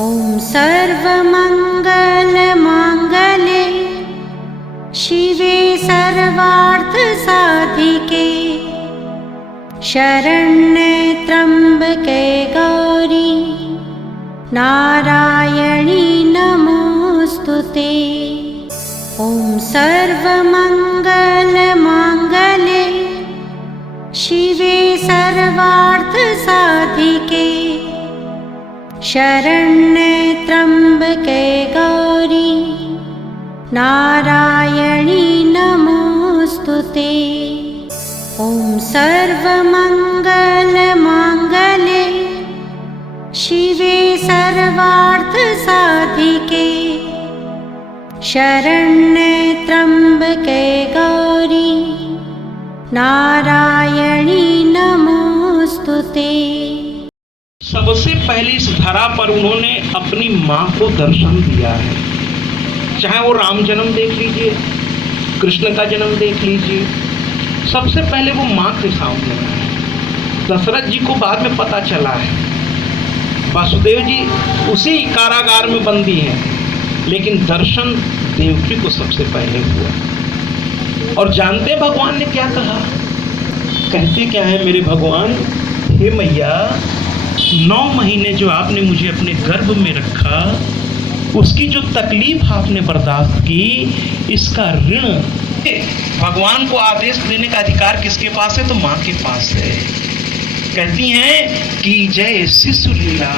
ॐ सर्वमङ्गलमाङ्गल्ये शिवे सर्वार्थसाधिके शरण्ये त्र्यम्बके गौरी नारायणी नमोऽस्तुते। ॐ सर्वमङ्गलमाङ्गल्ये शिवे सर्वार्थसाधिके शरण्ये त्र्यम्बके गौरी नारायणी नमोऽस्तुते। ॐ सर्वमङ्गलमाङ्गल्ये शिवे सर्वार्थसाधिके शरण्ये त्र्यम्बके गौरी नारायणी नमोऽस्तुते। सबसे पहले इस धरा पर उन्होंने अपनी माँ को दर्शन दिया है। चाहे वो राम जन्म देख लीजिए, कृष्ण का जन्म देख लीजिए, सबसे पहले वो माँ के सामने आए। दशरथ जी को बाद में पता चला है, वासुदेव जी उसी कारागार में बंदी हैं, लेकिन दर्शन देवकी को सबसे पहले हुआ। और जानते भगवान ने क्या कहा? कहते क्या है मेरे भगवान, हे मैया 9 महीने जो आपने मुझे अपने गर्भ में रखा, उसकी जो तकलीफ आपने बर्दाश्त की, इसका ऋण भगवान को आदेश देने का अधिकार किसके पास है? तो माँ के पास है। कहती हैं कि जय शिशु लीला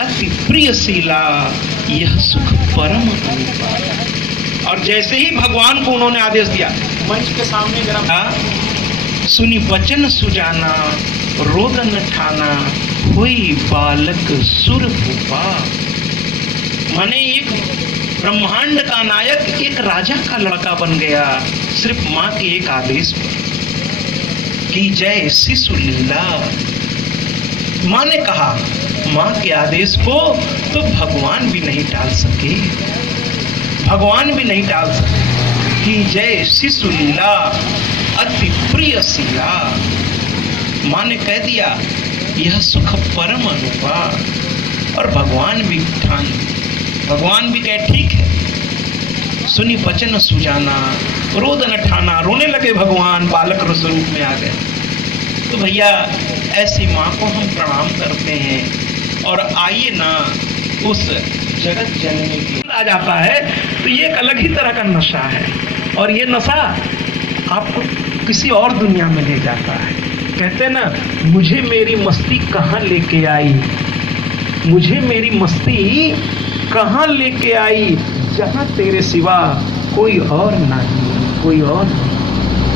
अति प्रिय शीला यह सुख परम अनुपम। और जैसे ही भगवान को उन्होंने आदेश दिया, मंच के सामने जरा सुनी वचन सुजाना रोदन ठाना हुई बालक सुर भूपा। माने एक ब्रह्मांड का नायक एक राजा का लड़का बन गया सिर्फ माँ के एक आदेश पर। कि जय शिशु लीला। माँ ने कहा, माँ के आदेश को तो भगवान भी नहीं टाल सके, भगवान भी नहीं टाल सके। कि जय शिशु लीला अति प्रिय शीला। माँ ने कह दिया यह सुख परम अनुपा। और भगवान भी कहे ठीक है। सुनी वचन सुजाना रोदन ठाना, रोने लगे भगवान, बालक स्वरूप में आ गए। तो भैया ऐसी माँ को हम प्रणाम करते हैं। और आइए ना उस जगत जननी की आ जाता है तो ये एक अलग ही तरह का नशा है। और ये नशा आपको किसी और दुनिया में ले जाता है। कहते ना, मुझे मेरी मस्ती कहाँ लेके आई, मुझे मेरी मस्ती कहाँ लेके आई, जहाँ तेरे सिवा कोई और नहीं, कोई और नहीं,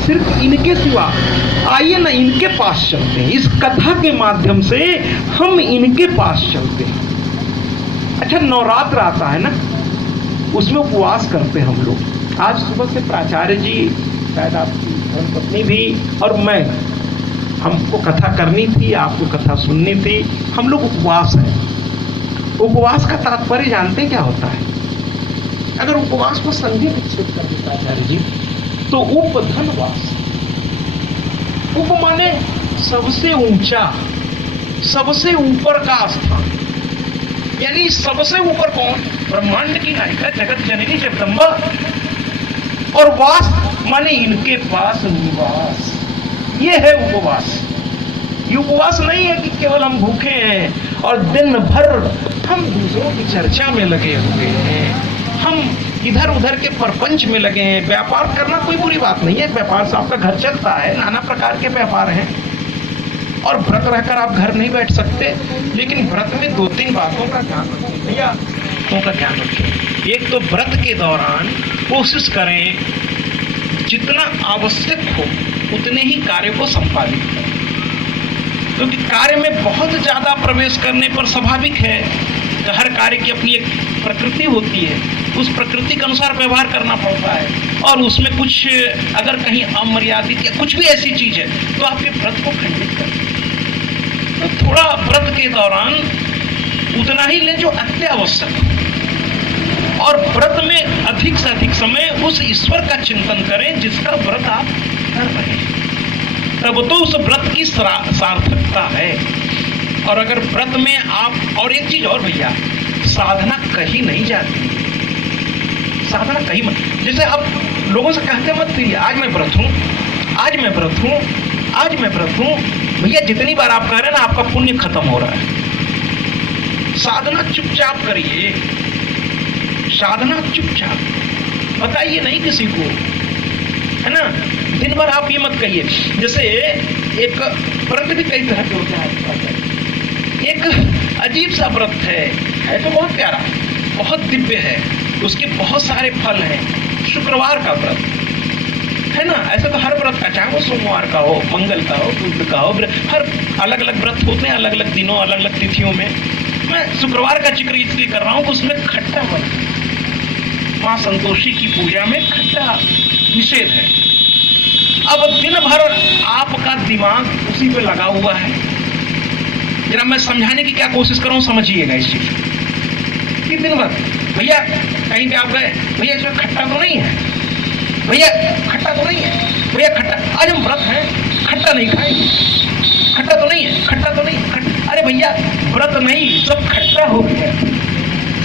सिर्फ इनके सिवा। आइए ना इनके पास चलते हैं, इस कथा के माध्यम से हम इनके पास चलते हैं। अच्छा, नवरात्र आता है ना, उसमें उपवास करते हैं हम लोग। आज सुबह से प्राचार्य जी, शायद आपकी धर्मपत्नी भी और मैं, हमको कथा करनी थी, आपको कथा सुननी थी। हम लोग उपवास हैं। उपवास का तात्पर्य जानते क्या होता है? अगर उपवास को संधि विकसित कर देता आचार्य जी, तो उपधनवास। उप माने सबसे ऊंचा, सबसे ऊपर का स्थान। यानी सबसे ऊपर कौन? ब्रह्मांड की नायिका जगत जननी जगदम्बा। और वास माने इनके पास निवास। ये है उपवास। ये उपवास नहीं है कि केवल हम भूखे हैं और दिन भर हम दूसरों की चर्चा में लगे हुए हैं, हम इधर उधर के परपंच में लगे हैं। व्यापार करना कोई बुरी बात नहीं है, व्यापार से आपका घर चलता है, नाना प्रकार के व्यापार हैं। और व्रत रहकर आप घर नहीं बैठ सकते, लेकिन व्रत में 2-3 बातों का ध्यान रखें भैया, बातों का ध्यान रखें। एक तो व्रत के दौरान कोशिश करें जितना आवश्यक हो उतने ही कार्य को संपादित करें, क्योंकि कार्य में बहुत ज्यादा प्रवेश करने पर स्वाभाविक है कि हर कार्य की अपनी एक प्रकृति होती है, उस प्रकृति के अनुसार व्यवहार करना पड़ता है। और उसमें कुछ अगर कहीं अमर्यादित या कुछ भी ऐसी चीज है तो आपके व्रत को खंडित कर। तो थोड़ा व्रत के दौरान उतना ही लें जो अत्यावश्यक हो, और व्रत में अधिक से अधिक समय उस ईश्वर का चिंतन करें जिसका व्रत आप कर रहे हैं, तब तो उस व्रत की सार्थकता है। और अगर व्रत में आप, और एक चीज और भैया, साधना कहीं नहीं जाती, साधना कहीं मत, जैसे आप लोगों से कहते मत फिरिए आज मैं व्रत हूँ, आज मैं व्रत हूँ, आज मैं व्रत हूँ। भैया जितनी बार आप कह रहे हैं ना, आपका पुण्य खत्म हो रहा है। साधना चुपचाप करिए, साधना चुपचाप, बताइए नहीं किसी को, है ना। दिन भर आप ये मत कहिए। जैसे एक व्रत भी कई तरह के होते हैं। एक अजीब सा व्रत है तो बहुत प्यारा, बहुत दिव्य है, उसके बहुत सारे फल हैं। शुक्रवार का व्रत है ना, ऐसा तो हर व्रत का, चाहे वो सोमवार का हो, मंगल का हो, बुध का हो, हर अलग अलग व्रत होते हैं, अलग अलग दिनों, अलग अलग तिथियों में। मैं शुक्रवार का जिक्र इसलिए कर रहा हूँ कि उसमें खट्टा बन, माँ संतोषी की पूजा में खट्टा निषेध है। अब दिन भर आपका दिमाग उसी पे लगा हुआ है। जरा मैं समझाने की क्या कोशिश कर रहा हूँ, समझिएगा इस चीज कि दिन भर भैया कहीं पे आप गए, भैया इसमें खट्टा तो नहीं है, भैया खट्टा तो नहीं है, भैया खट्टा, आज हम व्रत हैं, खट्टा नहीं खाएंगे, खट्टा तो नहीं है, खट्टा तो नहीं, खट्टा। अरे भैया व्रत नहीं, सब खट्टा हो गया,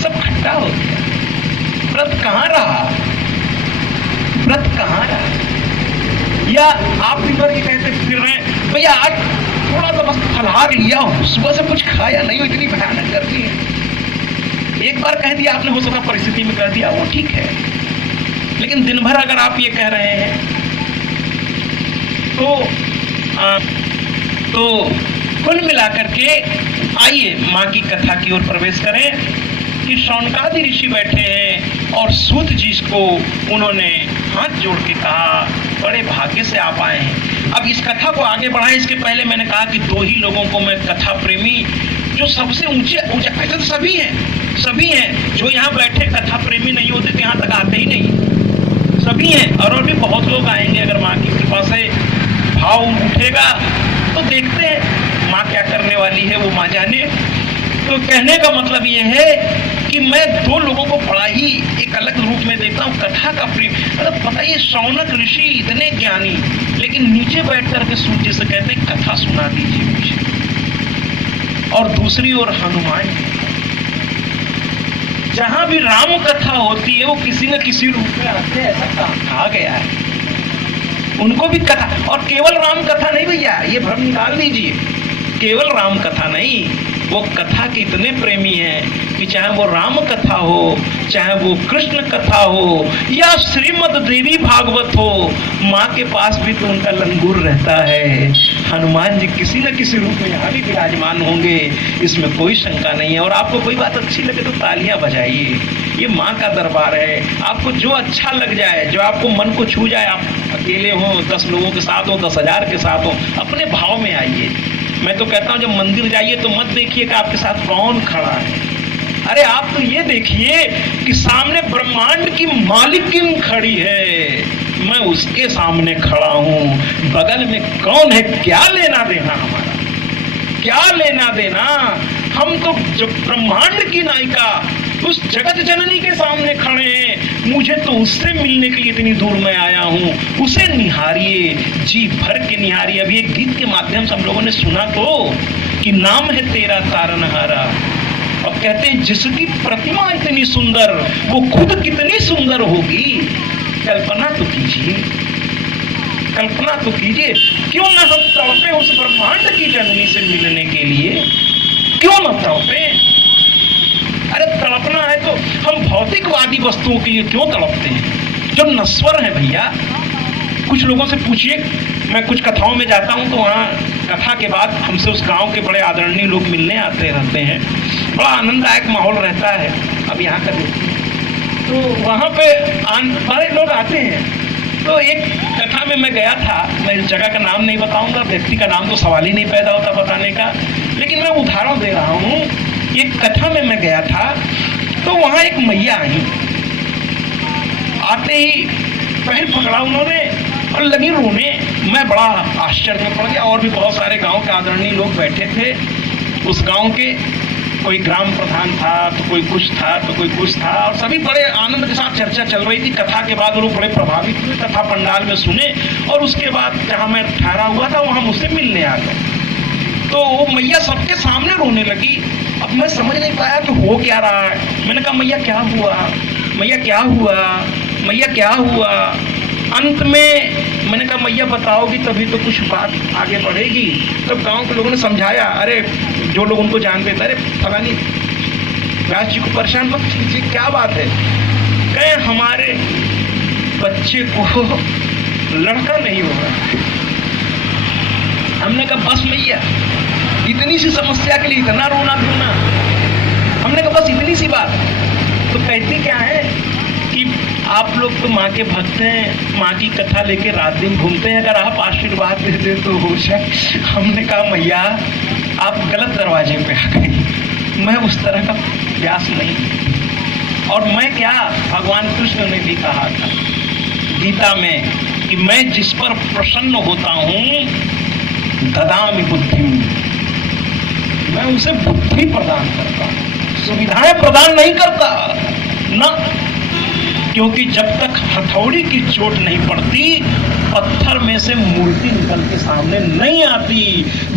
सब खट्टा हो गया। व्रत कहाँ रहा, व्रत कहाँ रहा। या आप भी बार ये कहते फिर रहे हैं, भैया आज थोड़ा सा बस फलाहार लिया हो, सुबह से कुछ खाया नहीं हो, इतनी भयानक गर्मी है। एक बार कह दिया आपने, हो सकता परिस्थिति में कह दिया, वो ठीक है। लेकिन दिन भर अगर आप ये कह रहे हैं तो कुल मिलाकर के आइए माँ की कथा की ओर प्रवेश करें कि शौनकादि ऋषि बैठे हैं और सूत जी को उन्होंने हाथ जोड़ के कहा, बड़े भाग्य से आप आए हैं। अब इस कथा को आगे बढ़ाएं, इसके पहले मैंने कहा कि दो ही लोगों को मैं कथा प्रेमी, जो सबसे ऊंचे ऐसे तो सभी हैं जो यहाँ बैठे कथा प्रेमी नहीं होते तो यहाँ तक आते ही नहीं, सभी हैं। और भी बहुत लोग आएंगे, अगर माँ की कृपा से भाव उठेगा तो देखते हैं माँ क्या करने वाली है, वो माँ जाने। तो कहने का मतलब ये है कि मैं दो लोगों को बड़ा ही एक अलग रूप में देखता हूँ, कथा का प्रेम। मतलब पता ये शौनक ऋषि इतने ज्ञानी, लेकिन नीचे बैठ करके सूत जी से कहते हैं कथा सुना दीजिए मुझे। और दूसरी ओर हनुमान, जहां भी राम कथा होती है वो किसी न किसी रूप में आते हैं, ऐसा कहा गया है। उनको भी कथा, और केवल राम कथा नहीं भैया, ये भ्रम निकाल दीजिए, केवल राम कथा नहीं, वो कथा के इतने प्रेमी हैं कि चाहे वो राम कथा हो, चाहे वो कृष्ण कथा हो, या श्रीमद् देवी भागवत हो, माँ के पास भी तो उनका लंगूर रहता है। हनुमान जी किसी न किसी रूप में यहाँ भी विराजमान होंगे, इसमें कोई शंका नहीं है। और आपको कोई बात अच्छी लगे तो तालियां बजाइए, ये माँ का दरबार है। आपको जो अच्छा लग जाए, जो आपको मन को छू जाए, आप अकेले हो, 10 लोगों के साथ हो, 10,000 के साथ हो, अपने भाव में आइए। मैं तो कहता हूँ जब मंदिर जाइए तो मत देखिए कि आपके साथ कौन खड़ा है, अरे आप तो ये देखिए कि सामने ब्रह्मांड की मालिकिन खड़ी है, मैं उसके सामने खड़ा हूँ, बगल में कौन है, क्या लेना देना हमारा, क्या लेना देना। हम तो जो ब्रह्मांड की नायिका उस जगत जननी के सामने खड़े हैं, मुझे तो उससे मिलने के लिए इतनी दूर मैं आया हूँ, उसे निहारिए, जी भर के निहारिए। अभी एक गीत के माध्यम से हम लोगों ने सुना तो कि नाम है तेरा तारनहारा, और कहते हैं जिसकी प्रतिमा इतनी सुंदर वो खुद कितनी सुंदर होगी। कल्पना तो कीजिए, कल्पना तो कीजिए, क्यों ना हम तड़पे उस ब्रह्मांड की जननी से मिलने के लिए, क्यों ना तड़पे। अरे तड़पना है तो हम भौतिकवादी वस्तुओं के लिए क्यों तड़पते हैं जो नश्वर है भैया। कुछ लोगों से पूछिए, मैं कुछ कथाओं में जाता हूँ तो वहाँ कथा के बाद हमसे उस गांव के बड़े आदरणीय लोग मिलने आते रहते हैं, बड़ा आनंददायक माहौल रहता है। अब यहाँ का तो वहाँ पे बड़े लोग आते हैं। तो एक कथा में मैं गया था, मैं इस जगह का नाम नहीं बताऊंगा, व्यक्ति का नाम तो सवाल ही नहीं पैदा होता बताने का, लेकिन मैं उदाहरण दे रहा हूँ। एक कथा में मैं गया था तो वहाँ एक मैया आई, आते ही पैर पकड़ा उन्होंने और लगी रोने। मैं बड़ा आश्चर्य में पड़ गया। और भी बहुत सारे गांव के आदरणीय लोग बैठे थे उस गांव के, कोई ग्राम प्रधान था तो कोई कुछ था तो कोई कुछ था, और सभी बड़े आनंद के साथ चर्चा चल रही थी। कथा के बाद लोग बड़े प्रभावित हुए, कथा पंडाल में सुने, और उसके बाद जहाँ मैं ठहरा हुआ था वहाँ मुझसे मिलने आ गए। तो वो मैया सबके सामने रोने लगी। अब मैं समझ नहीं पाया कि हो क्या रहा है। मैंने कहा मैया क्या हुआ, मैया क्या हुआ, मैया क्या हुआ। अंत में मैंने कहा मैया बताओगी तभी तो कुछ बात आगे बढ़ेगी। तब गांव के लोगों ने समझाया, अरे जो लोग उनको जानते थे, अरे फलानी व्यास जी को परेशान मत कीजिए, क्या बात है। कहे हमारे बच्चे को लड़का नहीं हो रहा। हमने कहा बस मैया, इतनी सी समस्या के लिए इतना रोना धोना। हमने कहा बस इतनी सी बात। तो कहती क्या है कि आप लोग तो माँ के भक्त हैं, माँ की कथा लेके रात दिन घूमते हैं, अगर आप आशीर्वाद देते तो हो जाए। हमने कहा मैया आप गलत दरवाजे पे आ गई, मैं उस तरह का व्यास नहीं। और मैं क्या, भगवान कृष्ण ने भी कहा था गीता में कि मैं जिस पर प्रसन्न होता हूँ ददामि बुद्धि, मैं उसे बुद्धि प्रदान करता हूँ, सुविधाएं प्रदान नहीं करता ना। क्योंकि जब तक हथौड़ी की चोट नहीं पड़ती पत्थर में से मूर्ति निकल के सामने नहीं आती।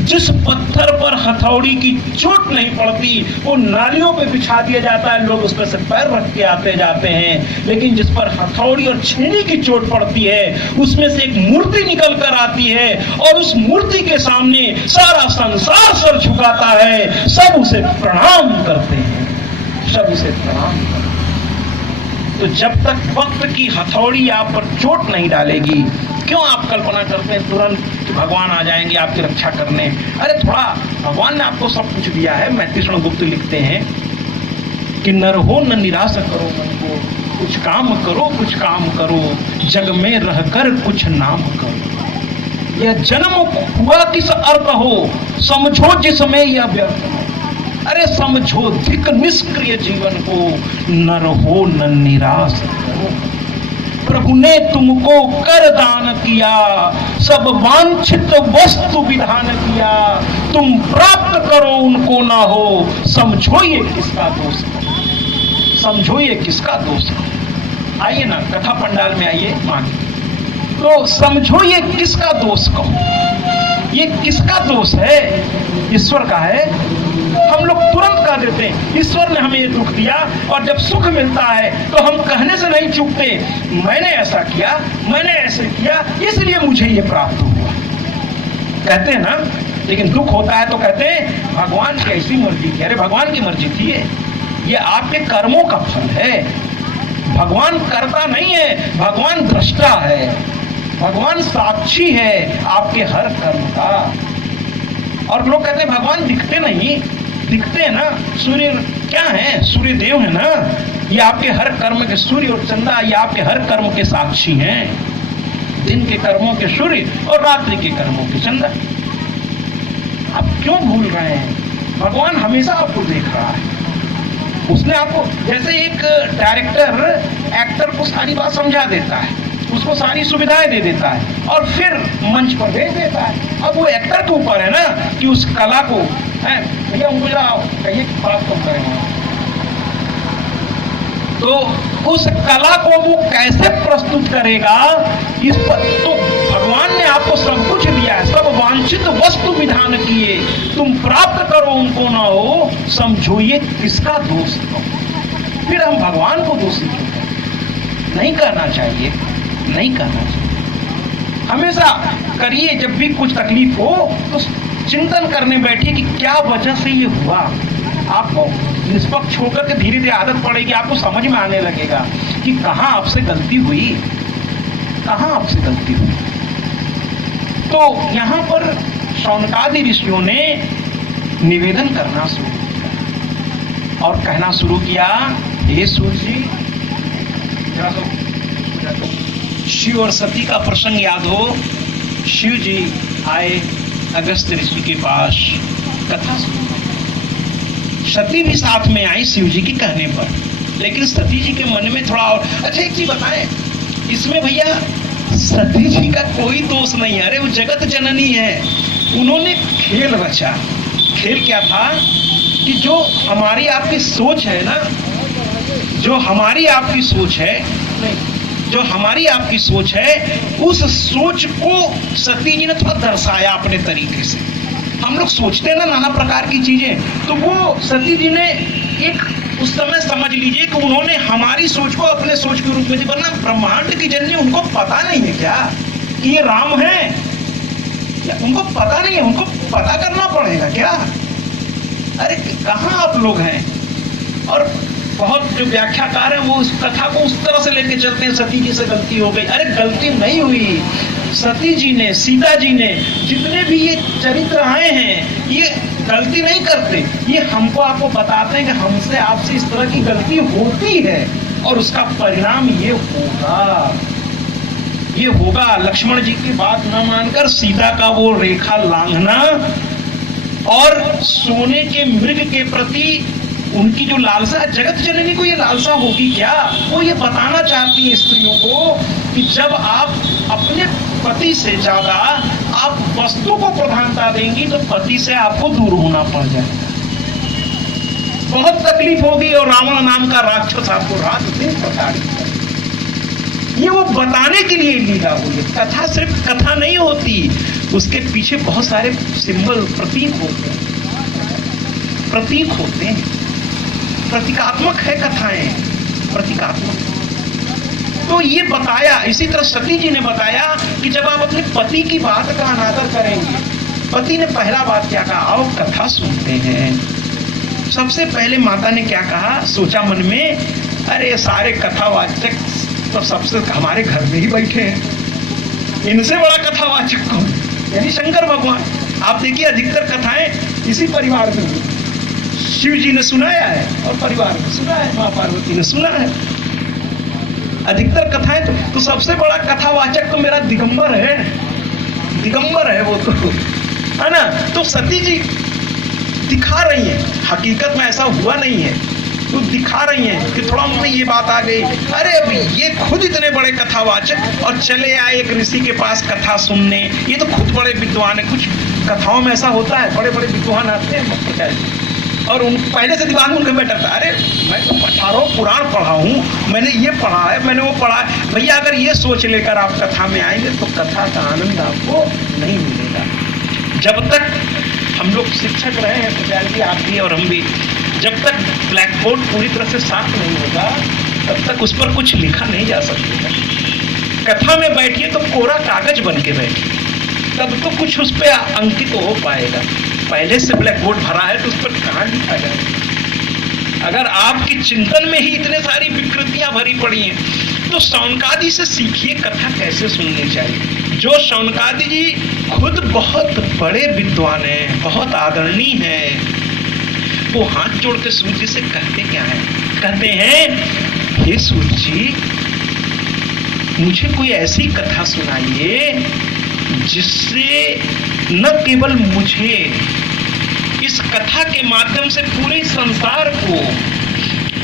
जिस पत्थर पर हथौड़ी की चोट नहीं पड़ती वो नालियों पे बिछा दिया जाता है, लोग उस पर से पैर रख के आते जाते हैं। लेकिन जिस पर हथौड़ी और छीनी की चोट पड़ती है उसमें से एक मूर्ति निकल कर आती है और उस मूर्ति के सामने सारा संसार सर झुकाता है, सब उसे प्रणाम करते हैं, सब उसे प्रणाम करते हैं। तो जब तक वक्त की हथौड़ी आप पर चोट नहीं डालेगी, क्यों आप कल्पना करते हैं तुरंत कि भगवान आ जाएंगे आपकी रक्षा करने। अरे थोड़ा भगवान ने आपको सब कुछ दिया है। मैत्रेय गुप्त लिखते हैं कि नर हो न निराश करो मन को, कुछ काम करो, कुछ काम करो, जग में रहकर कुछ नाम करो। यह जन्म हुआ किस अर्थ हो, समझो जिसमें यह व्यर्थ हो। अरे समझो धिक निष्क्रिय जीवन को, नर हो न निराश करो। प्रभु ने तुमको कर दान किया, सब वांछित वस्तु विधान किया, तुम प्राप्त करो उनको ना हो, समझो ये किसका दोष हो, समझो ये किसका दोष हो। आइए ना कथा पंडाल में आइए मां, तो समझो ये किसका दोष कहो, ये किसका दोष है, ईश्वर का है। हम लोग तुरंत कह देते हैं ईश्वर ने हमें ये दुख दिया, और जब सुख मिलता है तो हम कहने से नहीं चूकते, मैंने ऐसा किया, मैंने ऐसे किया, इसलिए मुझे ये प्राप्त हुआ, कहते हैं ना। लेकिन दुख होता है तो कहते हैं भगवान की ऐसी मर्जी थी। अरे भगवान की मर्जी थी, ये आपके कर्मों का फल है। भगवान करता नहीं है, भगवान दृष्टा है, भगवान साक्षी है आपके हर कर्म का। और लोग कहते हैं भगवान दिखते नहीं, दिखते हैं ना। सूर्य क्या है, सूर्य देव है ना, ये आपके हर कर्म के सूर्य और चंद्रमा, ये आपके हर कर्म के साक्षी हैं। दिन के कर्मों के सूर्य और रात्रि के कर्मों के चंद्र। आप क्यों भूल रहे हैं, भगवान हमेशा आपको देख रहा है। उसने आपको, जैसे एक डायरेक्टर एक्टर को सारी बात समझा देता है, उसको सारी सुविधाएं दे देता है और फिर मंच पर भेज देता है। अब वो एक्टर के ऊपर है ना कि उस कला को, भैया उनको जरा कहिए बात कम करेंगे, तो उस कला को वो कैसे प्रस्तुत करेगा, इस पर तो भगवान ने आपको सब कुछ दिया है, सब वांछित वस्तु विधान किए, तुम प्राप्त करो उनको ना हो, समझो ये किसका दोष हो। फिर हम भगवान को दोषी क्यों करें? नहीं करना चाहिए, नहीं करना चाहिए। हमेशा करिए, जब भी कुछ तकलीफ हो तो चिंतन करने बैठिए कि क्या वजह से ये हुआ। आपको निष्पक्ष होकर के धीरे धीरे आदत पड़ेगी, आपको समझ में आने लगेगा कि कहाँ आपसे गलती हुई, कहाँ आपसे गलती हुई। तो यहाँ पर शौनकादि ऋषियों ने निवेदन करना शुरू किया और कहना शुरू किया, हे सूर्य जी, शिव और सती का प्रसंग याद हो। शिव जी आए अगस्त्य ऋषि के पास, कथा सुनी। सती भी साथ में आई शिव जी के कहने पर, लेकिन सती जी के मन में थोड़ा और। अच्छा एक चीज बताएं, इसमें भैया सती जी का कोई दोष नहीं है। अरे वो जगत जननी है, उन्होंने खेल रचा। खेल क्या था कि जो हमारी आपकी सोच है ना, जो हमारी आपकी सोच है, जो हमारी आपकी सोच है, उस सोच को सती जी ने थोड़ा दर्शाया अपने तरीके से। हम लोग सोचते हैं ना नाना प्रकार की चीजें, तो वो सती जी ने एक उस समय समझ लीजिए कि उन्होंने हमारी सोच को अपने सोच के रूप में दी, वरना ब्रह्मांड की जननी उनको पता नहीं है क्या कि ये राम है? उनको पता नहीं है, उनको पता करना पड़ेगा क्या? अरे कहाँ आप लोग हैं? और बहुत जो व्याख्याकार हैं वो उस कथा को उस तरह से लेके चलते हैं, सती जी से गलती हो गई। अरे गलती नहीं हुई, सती जी ने, सीता जी ने, जितने भी ये चरित्र आए हैं ये गलती नहीं करते, ये हमको आपको बताते हैं कि हमसे आपसे इस तरह की गलती होती है और उसका परिणाम ये होगा। लक्ष्मण जी की बात न मानकर सीता का वो रेखा लांघना और सोने के मृग के प्रति उनकी जो लालसा, जगत जननी को ये लालसा होगी क्या? वो ये बताना चाहती है स्त्रियों को कि जब आप अपने पति से ज्यादा आप वस्तु को प्रधानता देंगी तो पति से आपको दूर होना पड़ जाएगा, बहुत तकलीफ होगी और रावण नाम का राक्षस आपको रात दिन प्रताड़ित करेगा। ये वो बताने के लिए लीला हुई। कथा सिर्फ कथा नहीं होती, उसके पीछे बहुत सारे सिंबल, प्रतीक होते हैं, प्रतीकात्मक है कथाएं, प्रतीकात्मक। तो ये बताया, इसी तरह सती जी ने बताया कि जब आप अपने पति की बात का अनादर करेंगे, पति ने पहला बात क्या कहा, आओ कथा सुनते हैं। सबसे पहले माता ने क्या कहा, सोचा मन में, अरे सारे कथावाचक तो सबसे हमारे घर में ही बैठे हैं, इनसे बड़ा कथावाचक कौन? यानी शंकर भगवान। आप देखिए अधिकतर कथाएं इसी परिवार में, शिव जी ने सुनाया है और परिवार में सुना है, माँ पार्वती ने सुना है अधिकतर कथाएं। तो सबसे बड़ा कथावाचक तो मेरा दिगंबर है वो तो, है ना? तो सती जी दिखा रही है, हकीकत में ऐसा हुआ नहीं है, तो दिखा रही हैं कि थोड़ा उनमें ये बात आ गई, अरे अभी ये खुद इतने बड़े कथावाचक और चले आए एक ऋषि के पास कथा सुनने, ये तो खुद बड़े विद्वान है। कुछ कथाओं में ऐसा होता है, बड़े बड़े विद्वान आते हैं और उन पहले से दिमाग में उनके बैठा था, अरे मैं तो 18 पुराण पढ़ा हूँ, मैंने ये पढ़ा है, मैंने वो पढ़ा है। भैया अगर ये सोच लेकर आप कथा में आएंगे तो कथा का आनंद आपको नहीं मिलेगा। जब तक हम लोग शिक्षक रहे हैं, विद्यार्थी आप भी और हम भी, जब तक ब्लैक बोर्ड पूरी तरह से साफ नहीं होगा तब तक उस पर कुछ लिखा नहीं जा सकता। कथा में बैठिए तो कोरा कागज बन के बैठिए, तब तो कुछ उस पर अंकित हो पाएगा। पहले से ब्लैक बोर्ड भरा है तो उस पर कहाँ लिखा जाए? अगर आपकी चिंतन में ही इतने सारी विकृतियां भरी पड़ी हैं तो शौनकादि से सीखिए कथा कैसे सुननी चाहिए। जो शौनकादि जी खुद बहुत बड़े विद्वान हैं, बहुत आदरणीय हैं, वो हाथ जोड़ के सूर्य जी से कहते क्या है? कहते हैं, हे सूर्य जी, मुझे कोई ऐसी कथा सुनाइए जिससे न केवल मुझे, इस कथा के माध्यम से पूरे संसार को,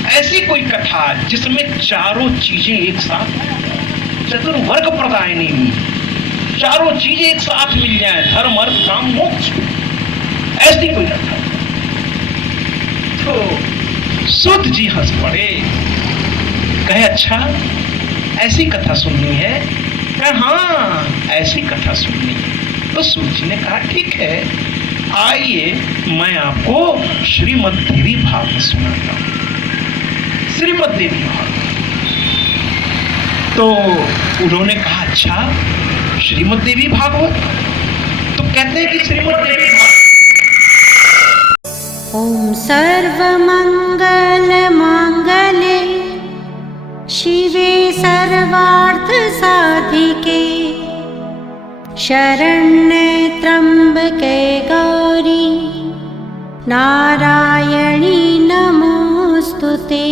ऐसी कोई कथा जिसमें चारों चीजें एक साथ, चतुर्वर्ग प्रदायिनी, चारों चीजें एक साथ मिल जाएं, धर्म अर्थ काम मोक्ष, ऐसी कोई कथा। तो सूत जी हंस पड़े, कहे अच्छा ऐसी कथा सुननी है? कहे हाँ ऐसी कथा सुननी है। तो सूत जी ने कहा ठीक है, आइए मैं आपको श्रीमद् देवी भागवत सुनाता हूँ। श्रीमद् देवी भागवत। तो उन्होंने कहा अच्छा श्रीमद् देवी भागवत, तो कहते हैं कि श्रीमद् देवी भागवत ओम सर्वमंगल मांगल्ये शिवे सर्वार्थ साधिके शरण्ये त्र्यंबके गौरी नारायणी नमोस्तुते।